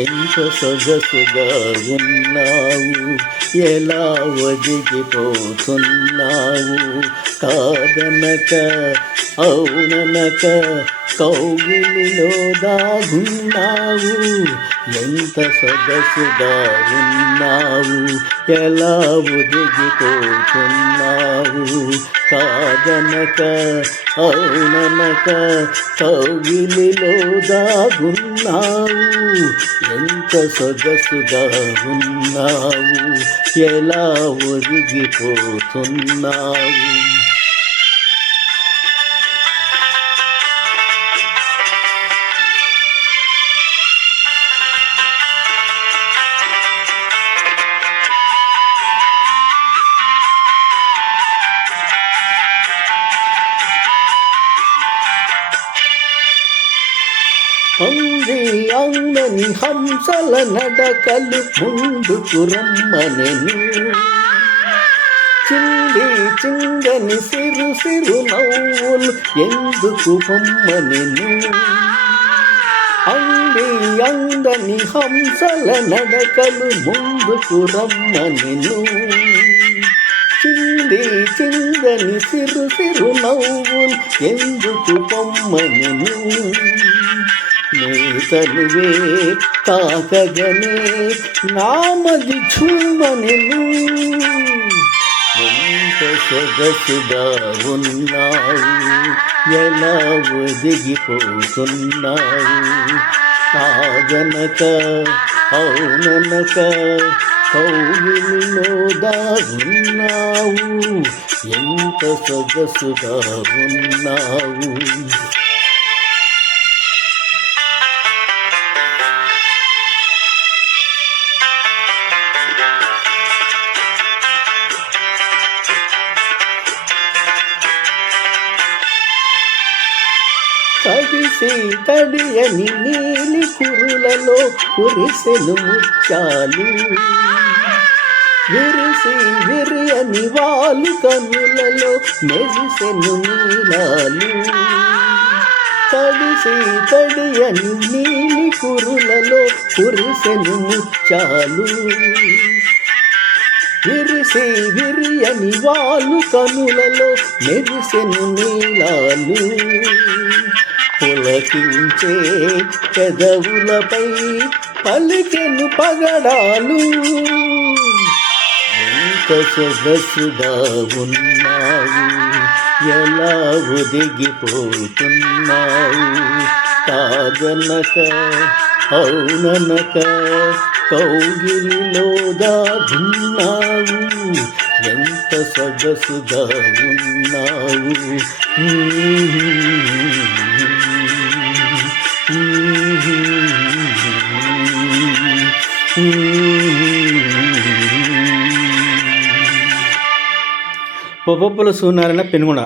ఎంత సొగసుగా ఉన్నావు, ఎలా ఒదిగిపోతున్నావు, కాదనక అవుననక కౌగిలిలో దాగున్నావు. ఎంత సొగసుగా ఉన్నావు, ఎలా ఒదిగిపోతున్నావు, కాదనక అవుననక కౌగిలిలో దాగున్నావు. ఎంత సొగసుగా ఉన్నావు, ఎలా ఒదిగిపోతున్నావు. అంది అందని హంసల నడకలు ముందుకు రమ్మనెను, చింది చిందని సిరు సిరు నవ్వులు ఎందుకు పొమ్మనెను. అంది అందని హంసల నడకలు ముందుకు రమ్మనెను, చింది చిందని సిరు సిరు నవ్వులు ఎందుకు పొమ్మనెను. నీ తనువే తాకగనే నామది ఝుమ్మనెను. ఎంత సొగసుగా ఉన్నావు, ఎలా ఒదిగిపోతున్నావు, కాదనక అవుననక కౌగిలిలో దాగున్నావు. ఎంత సొగసుగా ఉన్నావు. తడిసి తడియని నీలి కురులలో కురిసెను ముత్యాలు, విరిసి విరియని వాలు కనులలో మెరిసెను నీలాలు. తడిసి తడియని నీలి కురులలో కురిసెను ముత్యాలు, విరిసి విరియని వాలు కనులలో మెరిసెను నీలాలు. పులకించే పెదవులపై పలికెను పగడాలు. ఎంత సొగసుగా ఉన్నావు, ఎలా ఒదిగిపోతున్నావు, కాదనక అవుననక కౌగిలిలో దాగున్నావు. ఎంత సొగసుగా ఉన్నావు. పొప్పల సూర్యనారాయణ పెనుగొండ.